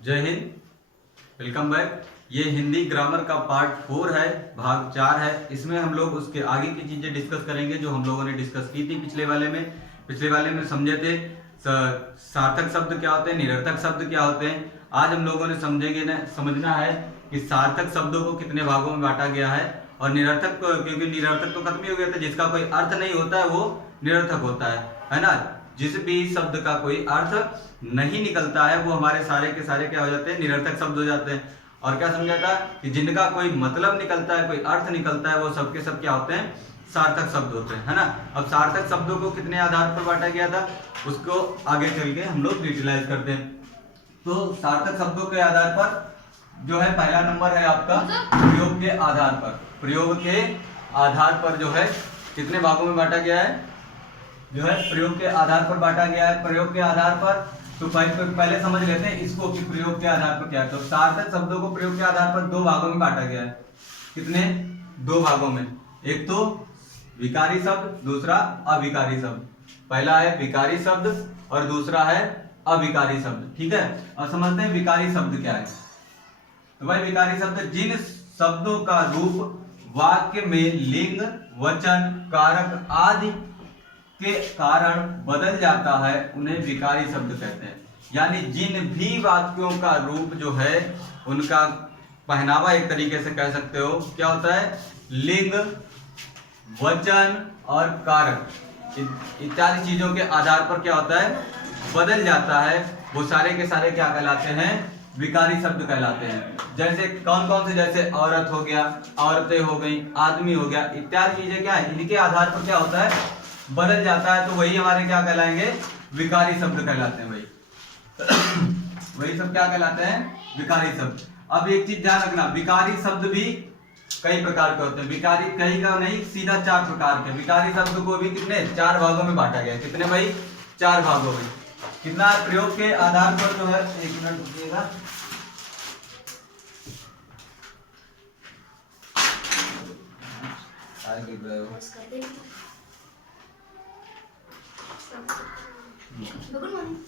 जय Hind, welcome back. ये Hindi grammar का पार्ट 4 है, भाग 4 है। इसमें हम लोग उसके आगे की चीजें डिस्कस करेंगे जो हम लोगों ने डिस्कस की थी पिछले वाले में समझे थे सार्थक शब्द क्या होते हैं, निरर्थक शब्द क्या होते हैं। आज हम लोगों ने समझना है कि सार्थक शब्दों को कितने भागों में बांटा गया है और निरर्थक को, क्योंकि निरर्थक तो खत्म ही हो गया था, जिसका कोई अर्थ नहीं होता है वो निरर्थक होता है ना। जिस भी शब्द का कोई अर्थ नहीं निकलता है वो हमारे सारे के सारे क्या हो जाते हैं, निरर्थक शब्द हो जाते हैं। और क्या समझा था कि जिनका कोई मतलब निकलता है, कोई अर्थ निकलता है, वो सब के सब क्या होते हैं, सार्थक शब्द होते हैं, है ना। अब सार्थक शब्दों को कितने आधार पर बांटा गया था उसको आगे चल के हम लोग डिटेलाइज करते हैं। तो सार्थक शब्दों के आधार पर जो है पहला नंबर है आपका प्रयोग के आधार पर। प्रयोग के आधार पर जो है कितने भागों में बांटा गया है, जो है प्रयोग के आधार पर बांटा गया है। प्रयोग के आधार पर तो पहले समझ लेते हैं इसको कि प्रयोग के आधार पर क्या है। तो सार्थक शब्दों को प्रयोग के आधार पर दो भागों में बांटा गया है। कितने? दो भागों में। एक तो विकारी शब्द, दूसरा अविकारी शब्द। पहला है विकारी शब्द और दूसरा है अविकारी शब्द, ठीक है। और समझते हैं विकारी शब्द क्या है। तो भाई विकारी शब्द जिन शब्दों का रूप वाक्य में लिंग, वचन, कारक आदि के कारण बदल जाता है उन्हें विकारी शब्द कहते हैं। यानी जिन भी वाक्यों का रूप जो है उनका पहनावा एक तरीके से कह सकते हो क्या होता है, लिंग, वचन और कारक इत्यादि चीजों के आधार पर क्या होता है, बदल जाता है, वो सारे के सारे क्या कहलाते हैं, विकारी शब्द कहलाते हैं। जैसे कौन कौन से, जैसे औरत हो गया, औरतें हो गई, आदमी हो गया, इत्यादि चीजें क्या है, इनके आधार पर क्या होता है, बदल जाता है। तो वही हमारे क्या कहलाएंगे, विकारी शब्द कहलाते हैं। वही सब क्या कहलाते हैं, विकारी शब्द। अब एक चीज ध्यान रखना, विकारी शब्द भी कई प्रकार के होते हैं। विकारी कई का नहीं, सीधा 4 प्रकार के। विकारी शब्द को भी कितने, 4 भागों में बांटा गया है। कितने भाई, 4 भागों में। कितना प्रयोग के आधार पर जो है, एक मिनट रुकिएगा,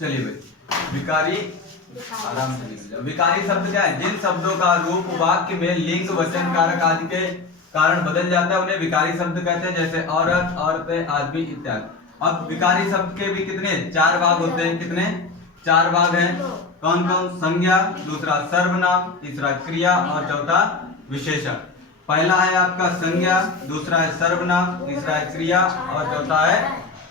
चलिए भाई। विकारी, आराम से लिख लो। विकारी शब्द क्या है, जिन शब्दों का रूप वाक्य में लिंग, वचन, कारक आदि के कारण बदल जाता है उन्हें विकारी शब्द कहते हैं। जैसे औरत, औरतें, आदमी इत्यादि। अब विकारी शब्द के भी कितने, 4 भाग होते हैं। कितने, 4 भाग हैं। कौन कौन? संज्ञा, दूसरा सर्वनाम, तीसरा क्रिया और चौथा विशेषण। पहला है आपका संज्ञा, दूसरा है सर्वनाम, तीसरा है क्रिया और चौथा है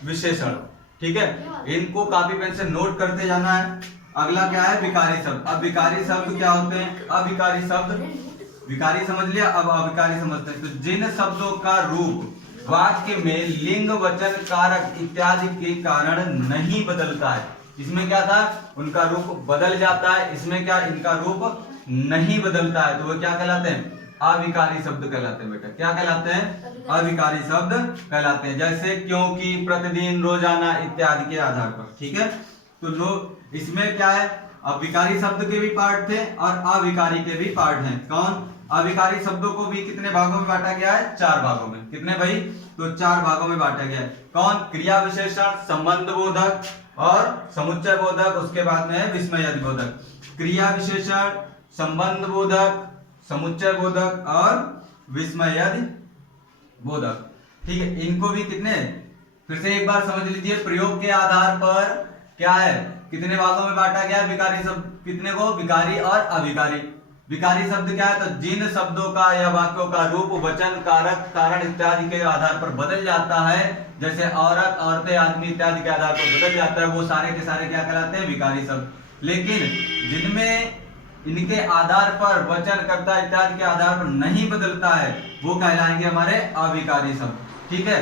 विशेषण, ठीक है। इनको कॉपी पेन से नोट करते जाना है। अगला क्या है, विकारी शब्द। अब विकारी शब्द क्या होते हैं, अविकारी शब्द। विकारी समझ लिया, अब अविकारी समझते हैं। तो जिन शब्दों का रूप वाक्य में लिंग, वचन, कारक इत्यादि के कारण नहीं बदलता है, इसमें क्या था, उनका रूप बदल जाता है, इसमें क्या, इनका रूप नहीं बदलता है, तो वो क्या कहलाते हैं, अविकारी शब्द कहलाते हैं। बेटा क्या कहलाते हैं, अविकारी शब्द कहलाते हैं। जैसे क्योंकि, प्रतिदिन, रोजाना इत्यादि के आधार पर, ठीक है। तो लोग इसमें क्या है, अविकारी शब्द के भी पार्ट थे और अविकारी के भी पार्ट हैं। कौन? अविकारी शब्दों को भी कितने भागों में बांटा गया है, 4 भागों में। कितने भाई, तो 4 भागों में बांटा गया है। कौन? क्रिया विशेषण, संबंध बोधक और समुच्चय बोधक, उसके बाद में है विस्मय बोधक। क्रिया विशेषण, संबंध बोधक, समुच्चय बोधक और विस्मय बोधक, ठीक है। इनको भी कितने, फिर से एक बार समझ लीजिए, प्रयोग के आधार पर क्या है, कितने भागों में बांटा गया है विकारी शब्द, कितने को, विकारी और अविकारी। विकारी शब्द क्या है, तो जिन शब्दों का या वाक्यों का रूप, वचन, कारक, कारण इत्यादि के आधार पर बदल जाता है, जैसे औरत, औरतें, आदमी इत्यादि के आधार पर बदल जाता है, वो सारे के सारे क्या कहलाते हैं, विकारी शब्द। लेकिन जिनमें इनके आधार पर, वचन, कर्ता इत्यादि के आधार पर नहीं बदलता है, वो कहलाएंगे हमारे अविकारी शब्द, ठीक है।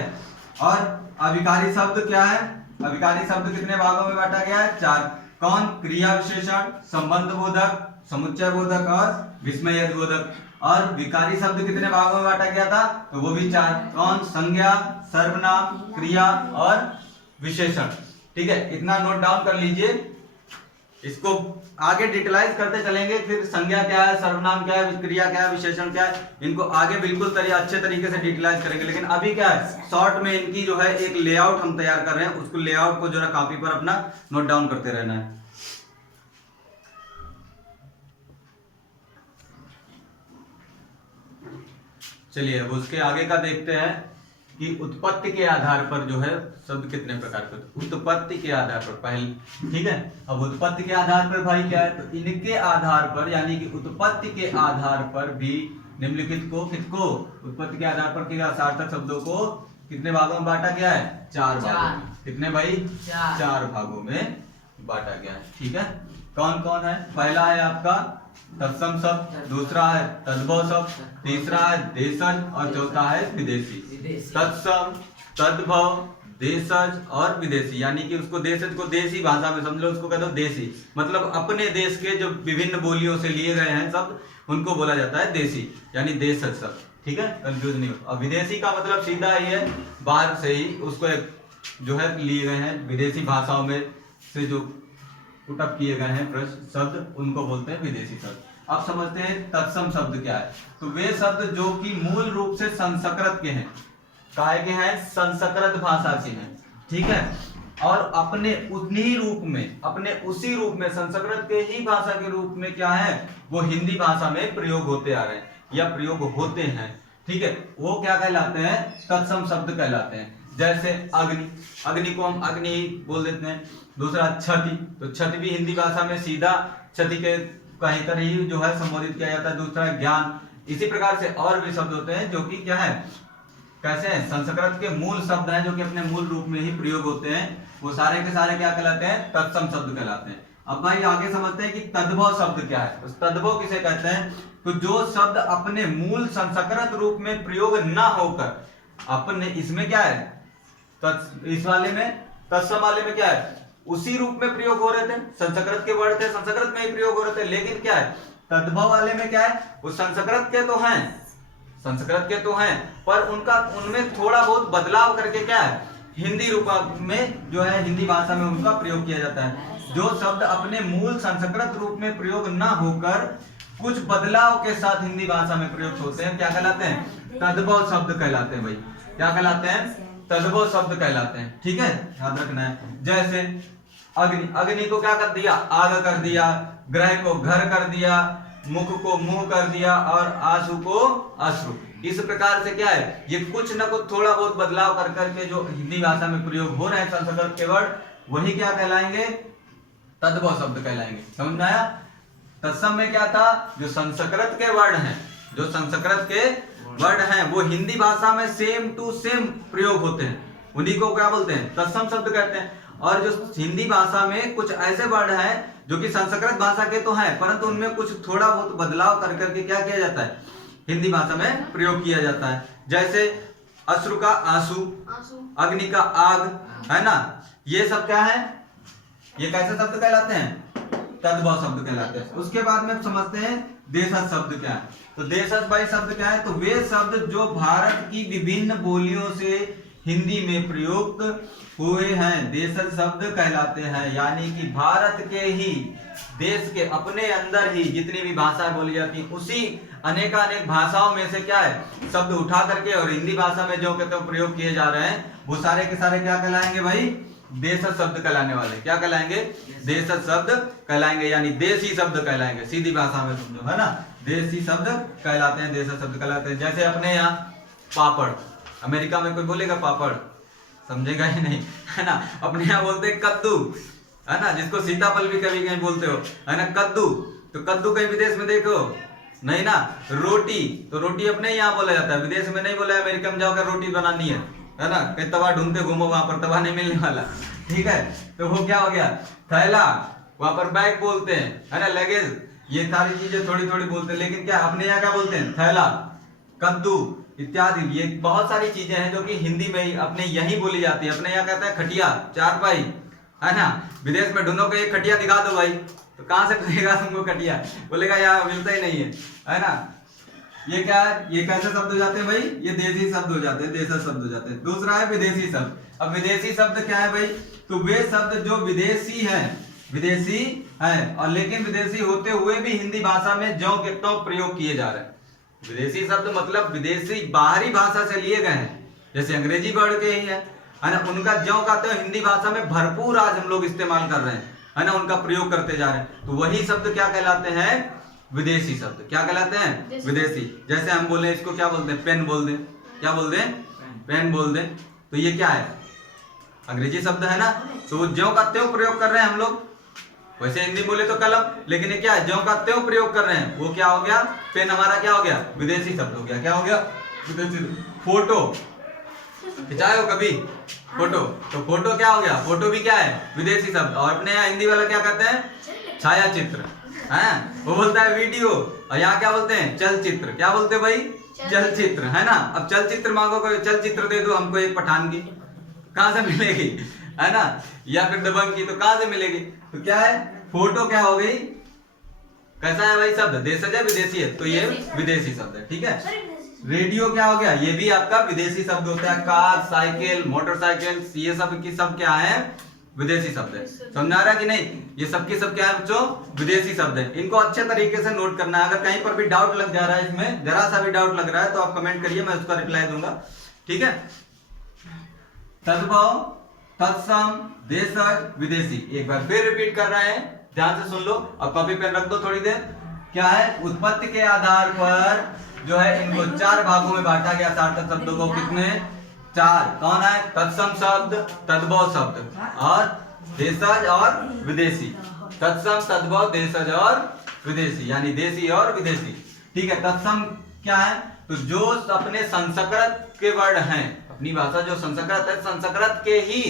और अविकारी शब्द क्या है, अविकारी शब्द कितने भागों में बांटा गया है, 4। कौन? क्रिया विशेषण, संबंध बोधक, समुच्चय बोधक और विस्मय बोधक। और विकारी शब्द कितने भागों में बांटा गया था, तो वो भी 4। कौन? संज्ञा, सर्वनाम, क्रिया और विशेषण, ठीक है। इतना नोट डाउन कर लीजिए। इसको आगे डिटेलाइज करते चलेंगे, फिर संज्ञा क्या है, सर्वनाम क्या है, क्रिया क्या है, विशेषण क्या है, इनको आगे बिल्कुल अच्छे तरीके से डिटेलाइज करेंगे। लेकिन अभी क्या है, शॉर्ट में इनकी जो है एक लेआउट हम तैयार कर रहे हैं, उसको लेआउट को जो है कॉपी पर अपना नोट डाउन करते रहना है। चलिए अब उसके आगे का देखते हैं कि उत्पत्ति के आधार पर जो है शब्द कितने प्रकार के, उत्पत्ति के आधार पर पहले, ठीक है। अब उत्पत्ति के आधार पर भाई क्या है, तो इनके आधार पर यानी कि उत्पत्ति के आधार पर भी निम्नलिखित को किसको, उत्पत्ति के आधार पर क्या सार्थक शब्दों को कितने भागों में बांटा गया है, 4 भागों में। कितने भाई, 4 भागों में बांटा गया है, ठीक है। कौन कौन है, पहला है आपका तत्सम शब्द, दूसरा है तद्भव शब्द, तीसरा है देशज और चौथा है विदेशी। तत्सम, तद्भव, देशज और विदेशी, यानी कि उसको देशज को देसी भाषा में समझ लो, उसको कहते हो देसी, मतलब अपने देश के जो विभिन्न बोलियों से लिए गए हैं शब्द उनको बोला जाता है देसी, यानी देशज शब्द, ठीक है, कंफ्यूज नहीं हो। और विदेशी का मतलब सीधा ही है बाहर से ही उसको एक जो है लिए गए हैं विदेशी भाषाओं में से जो पुटअप किए गए हैं प्रश्न शब्द, उनको बोलते हैं विदेशी शब्द। अब समझते हैं तत्सम शब्द क्या है। तो वे शब्द जो कि मूल रूप से संस्कृत के हैं, काहे के हैं, संस्कृत भाषा के हैं, ठीक है, और अपने उन्हीं रूप में, अपने उसी रूप में संस्कृत के ही भाषा के रूप में क्या है, वो हिंदी भाषा में प्रयोग होते आ रहे हैं या प्रयोग होते हैं, ठीक है, वो क्या कहलाते हैं, तत्सम शब्द कहलाते हैं। जैसे अग्नि, अग्नि को हम अग्नि बोल देते हैं। दूसरा क्षति, तो क्षति भी हिंदी भाषा में सीधा क्षति के कहीं तर ही जो है संबोधित किया जाता है। दूसरा ज्ञान, इसी प्रकार से और भी शब्द होते हैं जो कि क्या है, कैसे हैं, संस्कृत के मूल शब्द हैं जो कि अपने मूल रूप में ही प्रयोग होते हैं, वो सारे के सारे क्या कहलाते हैं, तत्सम शब्द कहलाते हैं। अब भाई आगे समझते हैं कि तद्भव शब्द क्या है। उस तद्भव किसे कहते हैं, तो जो शब्द अपने मूल संस्कृत रूप में प्रयोग ना होकर अपने, इसमें क्या है, इस वाले में तत्सम वाले में क्या है, उसी रूप में प्रयोग हो रहे थे, संस्कृत के वर्ड थे, संस्कृत में ही प्रयोग हो रहे थे, लेकिन क्या है तद्भव वाले में क्या है, वो संस्कृत के तो हैं, संस्कृत के तो हैं, पर उनका उनमें थोड़ा बहुत बदलाव करके क्या है, हिंदी रूप में जो है हिंदी भाषा में उनका प्रयोग किया जाता है। जो शब्द अपने मूल संस्कृत रूप में प्रयोग ना होकर कुछ बदलाव के साथ हिंदी भाषा में प्रयोग होते हैं, क्या कहलाते हैं, तद्भव शब्द कहलाते हैं। भाई क्या कहलाते हैं, तद्भव शब्द कहलाते हैं, ठीक है, याद रखना है। जैसे अग्नि, अग्नि को क्या कर दिया, आग कर दिया, ग्रह को घर कर दिया, मुख को मुंह कर दिया और आंसू को अश्रु। इस प्रकार से क्या है, ये कुछ न कुछ थोड़ा बहुत बदलाव कर करके जो हिंदी भाषा में प्रयोग हो रहे हैं संस्कृत के वर्ड, वही क्या कहलाएंगे, तद्भव शब्द कहलाएंगे। समझ में आया। तत्सम में क्या था, जो संस्कृत के वर्ड हैं, जो संस्कृत के वर्ड हैं वो हिंदी भाषा में सेम टू सेम प्रयोग होते हैं, उन्हीं को क्या बोलते हैं, तत्सम शब्द कहते हैं। और जो हिंदी भाषा में कुछ ऐसे वर्ड हैं जो कि संस्कृत भाषा के तो हैं, परंतु उनमें कुछ थोड़ा बहुत बदलाव कर करके क्या किया जाता है, हिंदी भाषा में प्रयोग किया जाता है। जैसे अश्रु का आंसू, अग्नि का आग, है ना, ये सब क्या है, ये कैसे शब्द कहलाते हैं, तद्भव शब्द कहलाते हैं। उसके बाद में समझते हैं देशज शब्द क्या है। तो देशज भाई शब्द क्या है, तो वे शब्द जो भारत की विभिन्न बोलियों से हिंदी में प्रयुक्त हुए हैं देशज शब्द कहलाते हैं। यानी कि भारत के ही देश के अपने अंदर ही जितनी भी भाषाएं बोली जाती हैं उसी अनेकानेक भाषाओं में से क्या है, शब्द उठा करके और हिंदी भाषा में जो कहते हैं प्रयोग किए जा रहे हैं, वो सारे के सारे क्या कहलाएंगे भाई, देशज शब्द कहलाने वाले। क्या कहलाएंगे, देशज शब्द कहलाएंगे, यानी देसी शब्द कहलाएंगे, सीधी भाषा में समझो, है ना, देसी शब्द कहलाते हैं, देशज शब्द कहलाते हैं। जैसे अपने यहाँ पापड़, अमेरिका में कोई बोलेगा पापड़, समझेगा ही नहीं, है ना। अपने यहाँ बोलते हैं कद्दू, है ना, जिसको सीताफल भी कभी कहीं बोलते हो, है ना, कद्दू। तो कद्दू कहीं विदेश में देखो नहीं ना। रोटी, तो रोटी अपने यहाँ बोला जाता है, विदेश में नहीं बोला है। अमेरिका में जाकर रोटी बनानी है ना, कहीं तवा ढूंढते घूमो, वहां पर तवा नहीं मिलने वाला, ठीक है। तो वो क्या हो गया, थैला, वहां पर बैग बोलते हैं, है ना, लगेज, ये सारी चीजें थोड़ी थोड़ी बोलते हैं। लेकिन क्या अपने यहाँ क्या बोलते हैं, थैला, कद्दू इत्यादि, ये बहुत सारी चीजें हैं जो कि हिंदी में ही अपने यही बोली जाती है। अपने यहाँ कहते हैं खटिया, चारपाई, है ना। विदेश में ढूंढो कि एक खटिया दिखा दो भाई, तो कहाँ से मिलेगा तुमको खटिया, बोलेगा यहाँ मिलता ही नहीं है ना। ये क्या है, ये कैसे शब्द हो जाते हैं भाई, ये देसी शब्द हो जाते हैं, देशज शब्द हो जाते हैं। दूसरा है विदेशी शब्द। अब विदेशी शब्द क्या है भाई, तो वे शब्द जो विदेशी हैं, विदेशी हैं और लेकिन विदेशी होते हुए भी हिंदी भाषा में ज्यों के त्यों प्रयोग किए जा रहे हैं। विदेशी शब्द मतलब विदेशी बाहरी भाषा से लिए गए हैं, जैसे अंग्रेजी वर्ड के ही है ना, उनका ज्यों का त्यों हिंदी भाषा में भरपूर आज हम लोग इस्तेमाल कर रहे हैं, है ना, उनका प्रयोग करते जा रहे हैं। तो वही शब्द क्या कहलाते हैं, विदेशी शब्द। क्या कहलाते हैं? विदेशी। जैसे हम बोले इसको क्या बोलते हैं? पेन बोल दें। क्या बोल दें? पेन बोल दें। तो ये क्या है? अंग्रेजी शब्द है ना। तो ज्यों का त्यों प्रयोग कर रहे हैं हम लोग। वैसे हिंदी बोले तो कलम, लेकिन ये क्या है? ज्यों का त्यों प्रयोग कर रहे हैं। वो क्या हो गया? पेन हमारा क्या हो गया? विदेशी शब्द हो गया। क्या हो गया? विदेशी। फोटो खिंचाए हो कभी? फोटो, तो फोटो क्या हो गया? फोटो भी क्या है? विदेशी शब्द। और अपने यहाँ हिंदी वाला क्या कहते हैं? छाया चित्र है। वो बोलता है वीडियो। और यहाँ क्या बोलते हैं? चलचित्र। क्या बोलते हैं भाई? चलचित्र, है ना। अब चलचित्र मांगो, चलचित्र दे दो हमको एक पठान की, कहां से मिलेगी? है ना। या फिर दबंग की, तो कहां से मिलेगी? तो क्या है? फोटो क्या हो गई? कैसा है भाई शब्द? देशज है, विदेशी है, तो ये विदेशी शब्द है। ठीक है। रेडियो क्या हो गया? ये भी आपका विदेशी शब्द होता है। कार, साइकिल, मोटरसाइकिल, ये सब की सब क्या है? विदेशी शब्द है। समझ आ रहा है कि नहीं? ये सबके सब क्या है बच्चों? विदेशी शब्द है। इनको अच्छे तरीके से नोट करना है। अगर कहीं पर भी डाउट लग जा रहा है, इसमें जरा सा भी डाउट लग रहा है, तो आप कमेंट करिए, मैं उसका रिप्लाई दूंगा। ठीक है। तद्भव, तत्सम, देशज, विदेशी। एक बार फिर रिपीट कर रहे हैं, ध्यान से सुन लो। अब कॉपी पेन रख दो थोड़ी देर। क्या है? उत्पत्ति के आधार पर जो है इनको 4 भागों में बांटा गया। सार्थक शब्दों को कितने? 4। कौन है? तत्सम शब्द, तद्भव शब्द और देशज और विदेशी। तत्सम, तद्भव, देशज और विदेशी, यानी देशी और विदेशी। ठीक है। तत्सम क्या है? तो जो अपने संस्कृत के वर्ड हैं, अपनी भाषा जो संस्कृत है, संस्कृत के ही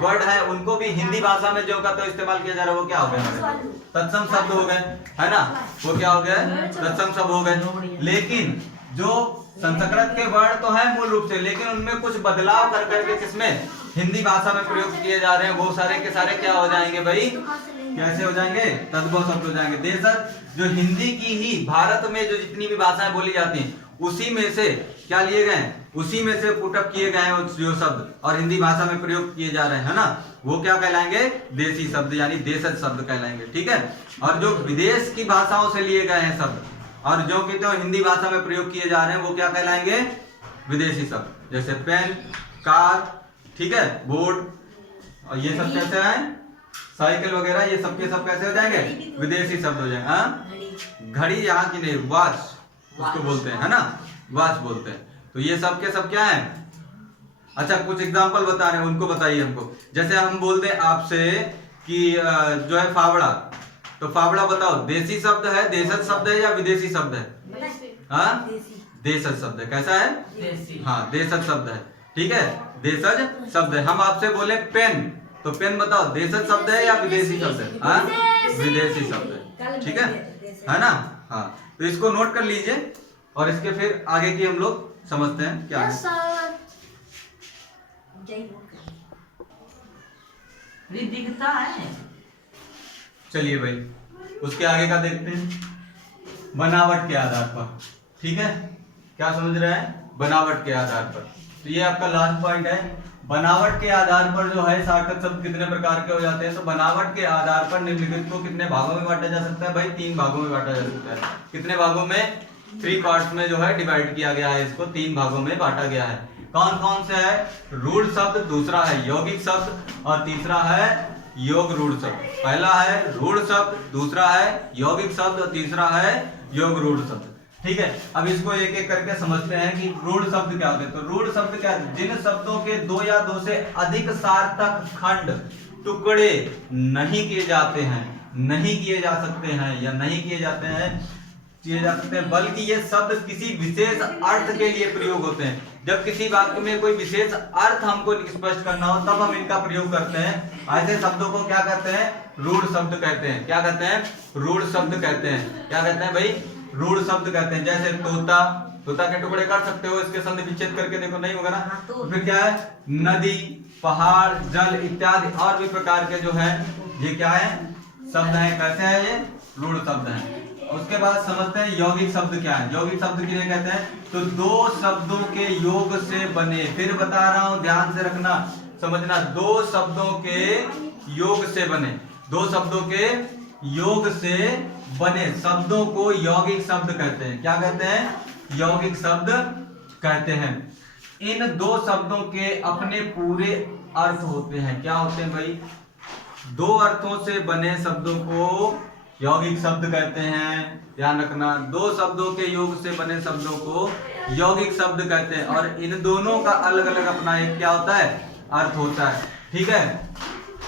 वर्ड है, उनको भी हिंदी भाषा में जो का तो इस्तेमाल किया जा रहा है, वो क्या हो गया? तत्सम शब्द हो गए, है ना। वो क्या हो गया? तत्सम शब्द हो गए। लेकिन जो संस्कृत के वर्ड तो है मूल रूप से, लेकिन उनमें कुछ बदलाव कर करके किसमें? हिंदी भाषा में प्रयोग किए जा रहे हैं। वो सारे के सारे क्या हो जाएंगे भाई? कैसे हो जाएंगे? तद्भव शब्द हो जाएंगे। देशज जो हिंदी की ही भारत में जो जितनी भी भाषाएं बोली जाती हैं, उसी में से क्या लिए गए? उसी में से पुटअप किए गए हैं जो शब्द और हिंदी भाषा में प्रयोग किए जा रहे हैं, है ना। वो क्या कहलाएंगे? देशी शब्द, यानी देशज शब्द कहलाएंगे। ठीक है। और जो विदेश की भाषाओं से लिए गए हैं शब्द और जो कि तो हिंदी भाषा में प्रयोग किए जा रहे हैं, वो क्या कहलाएंगे? विदेशी शब्द। जैसे पेन, कार, ठीक है, बोर्ड, और ये सब कैसे है? साइकिल वगैरह, ये सब के सब कैसे हो जाएंगे? विदेशी शब्द हो जाएंगे। हाँ, घड़ी यहाँ की नहीं, वॉच उसको बोलते हैं, है ना, वॉच बोलते हैं। तो ये सब के सब क्या है? अच्छा, कुछ एग्जांपल बता रहे हैं, उनको बताइए हमको। जैसे हम बोलते हैं आपसे कि जो है फावड़ा, तो फावड़ा बताओ, देशी शब्द है, देशज शब्द है या विदेशी शब्द है? हाँ, देशज शब्द है। कैसा है? हाँ, देशज शब्द है। ठीक है, देशज शब्द है। हम आपसे बोले पेन, तो पेन बताओ, देशज शब्द है या विदेशी शब्द है? हाँ, विदेशी शब्द है। ठीक है ना। हाँ, तो इसको नोट कर लीजिए और इसके फिर आगे की हम लोग समझते हैं क्या है। दिखता है। चलिए भाई, उसके आगे का देखते हैं। बनावट के आधार पर। ठीक है, क्या समझ रहे हैं? बनावट के आधार पर। तो ये आपका लास्ट पॉइंट है। बनावट के आधार पर जो है सार्थक शब्द कितने प्रकार के हो जाते हैं? तो बनावट के आधार पर निम्नलिखित को कितने भागों में बांटा जा सकता है भाई? 3 भागों में बांटा जा सकता है। कितने भागों में? 3 पार्ट्स में जो है डिवाइड किया गया है। इसको 3 भागों में बांटा गया है। कौन कौन से है? रूढ़ शब्द, दूसरा है यौगिक शब्द और तीसरा है योग रूढ़ शब्द। पहला है रूढ़ शब्द, दूसरा है यौगिक शब्द और तीसरा है योग रूढ़ शब्द। ठीक है, अब इसको एक एक करके समझते हैं कि रूढ़ शब्द क्या होते हैं। तो रूढ़ शब्द क्या है? जिन शब्दों के 2 या 2 से अधिक सार्थक खंड टुकड़े नहीं किए जाते हैं, नहीं किए जा सकते हैं या नहीं किए जाते हैं, बल्कि ये शब्द किसी विशेष अर्थ के लिए प्रयोग होते हैं। जब किसी वाक्य में कोई विशेष अर्थ हमको स्पष्ट करना हो, तब हम इनका प्रयोग करते हैं। ऐसे शब्दों को क्या कहते हैं? रूढ़ शब्द कहते हैं। क्या कहते हैं? रूढ़ शब्द कहते हैं। क्या कहते हैं भाई? रूढ़ शब्द कहते हैं। जैसे तोता, तोता के टुकड़े कर सकते हो, इसके संधि विच्छेद करके देखो, नहीं होगा ना। तो फिर क्या है? नदी, पहाड़, जल इत्यादि और भी प्रकार के जो है ये क्या है? शब्द है। कैसे है? ये रूढ़ शब्द है। उसके बाद समझते हैं यौगिक शब्द क्या है। यौगिक शब्द किन्हें कहते हैं? तो 2 शब्दों के योग से बने, फिर बता रहा हूं, ध्यान से रखना, समझना, 2 शब्दों के योग से बने, 2 शब्दों के योग से बने शब्दों को यौगिक शब्द कहते हैं। क्या कहते हैं? यौगिक शब्द कहते हैं। इन 2 शब्दों के अपने पूरे अर्थ होते हैं। क्या होते हैं भाई? 2 अर्थों से बने शब्दों को यौगिक शब्द कहते हैं। ध्यान रखना, दो शब्दों के योग से बने शब्दों को यौगिक शब्द कहते हैं और इन दोनों का अलग अलग अपना एक क्या होता है, अर्थ होता है। ठीक है,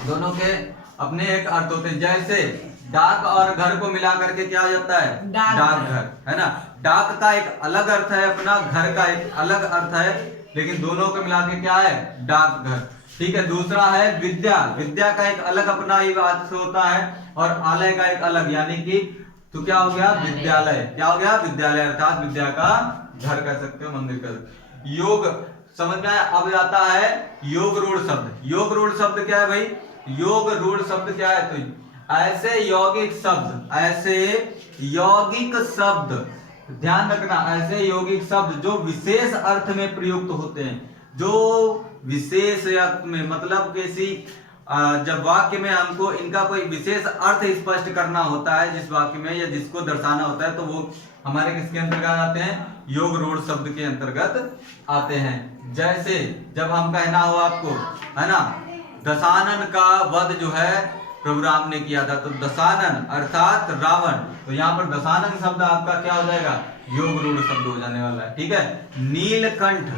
दोनों के अपने एक अर्थ होते हैं। जैसे डाक और घर को मिला करके क्या हो जाता है, डाकघर, है ना। डाक का एक अलग अर्थ है अपना, घर का एक अलग अर्थ है, लेकिन दोनों को मिला के क्या है, डाकघर। ठीक है, दूसरा है विद्या। विद्या का एक अलग अपना ही अर्थ होता है और आलय का एक अलग, यानी कि तो क्या हो गया, विद्यालय। क्या हो गया, विद्यालय, अर्थात विद्या का घर कह सकते हो, मंदिर कर। योग समझ में आया। अब आता है योग रूढ़ शब्द। योग रूढ़ शब्द क्या है भाई, योग रूढ़ शब्द क्या है, तो ऐसे यौगिक शब्द, ऐसे यौगिक शब्द, ध्यान रखना, ऐसे यौगिक शब्द जो विशेष अर्थ में प्रयुक्त होते हैं, जो विशेष अर्थ में, मतलब किसी जब वाक्य में हमको इनका कोई विशेष अर्थ स्पष्ट करना होता है जिस वाक्य में, या जिसको दर्शाना होता है, तो वो हमारे किसके अंतर्गत आते हैं, योग रूढ़ शब्द के अंतर्गत आते हैं। जैसे जब हम कहना हो आपको, है ना, दशानन का वध जो है प्रभु राम ने किया था, तो दशानन अर्थात रावण, तो यहाँ पर दशानन शब्द आपका क्या हो जाएगा, योग रूढ़ शब्द हो जाने वाला है। ठीक है, नीलकंठ,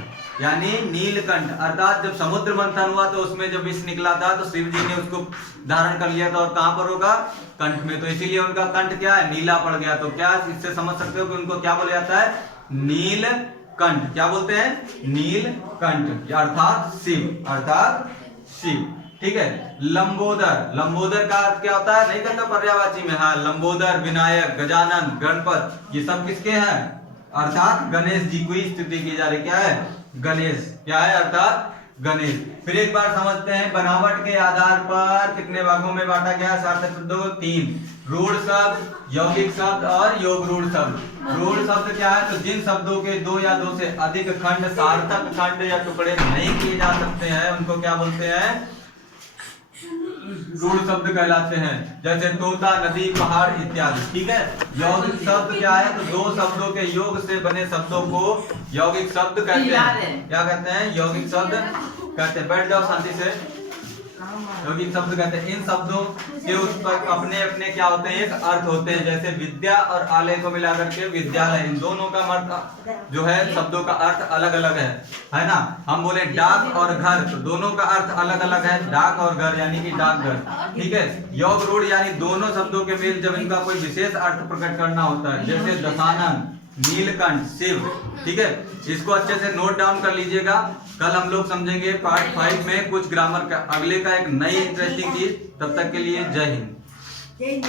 यानी नीलकंठ अर्थात जब समुद्र मंथन हुआ तो उसमें जब विष निकला था तो शिव जी ने उसको धारण कर लिया था, और कहां पर होगा, कंठ में, तो इसीलिए उनका कंठ क्या है, नीला पड़ गया। तो क्या इससे समझ सकते हो कि उनको क्या बोला जाता है, नीलकंठ। क्या बोलते हैं, नीलकंठ, अर्थात शिव, अर्थात शिव। ठीक है, लंबोदर, लंबोदर का अर्थ क्या होता है, नहीं कहते पर्यायवाची में, हाँ, लंबोदर, विनायक, गजानन, गणपत, ये सब किसके हैं, अर्थात गणेश जी की स्तुति की जा रही। क्या है, गणेश, क्या है, अर्थात गणेश। फिर एक बार समझते हैं, बनावट के आधार पर कितने भागों में बांटा गया है सार्थक शब्दों को, 3, रूढ़ शब्द, यौगिक शब्द और योग रूढ़ शब्द। रूढ़ शब्द क्या है, तो जिन शब्दों के 2 या 2 से अधिक खंड, सार्थक खंड या टुकड़े नहीं किए जा सकते हैं, उनको क्या बोलते हैं, रूढ़ शब्द कहलाते हैं। जैसे तोता, नदी, पहाड़ इत्यादि। ठीक है, यौगिक शब्द क्या है, तो 2 शब्दों के योग से बने शब्दों को यौगिक शब्द कहते हैं। क्या कहते हैं, यौगिक शब्द कहते हैं। बैठ जाओ शांति से। यौगिक शब्द कहते हैं इन शब्दों के उस पर अपने अपने क्या होते हैं, एक अर्थ होते हैं। जैसे विद्या और आलय को मिलाकर के विद्यालय, इन दोनों का अर्थ जो है, शब्दों का अर्थ अलग अलग है ना। हम बोले डाक और घर, तो दोनों का अर्थ अलग अलग है, डाक और घर, यानी कि डाकघर। ठीक है, योग रूढ़ यानी दोनों शब्दों के मेल जब इनका कोई विशेष अर्थ प्रकट करना होता है, जैसे दशानन, नीलकंठ, शिव। ठीक है, इसको अच्छे से नोट डाउन कर लीजिएगा। कल हम लोग समझेंगे पार्ट 5 में कुछ ग्रामर का, अगले का एक नई इंटरेस्टिंग चीज। तब तक के लिए जय हिंद। जय हिंद।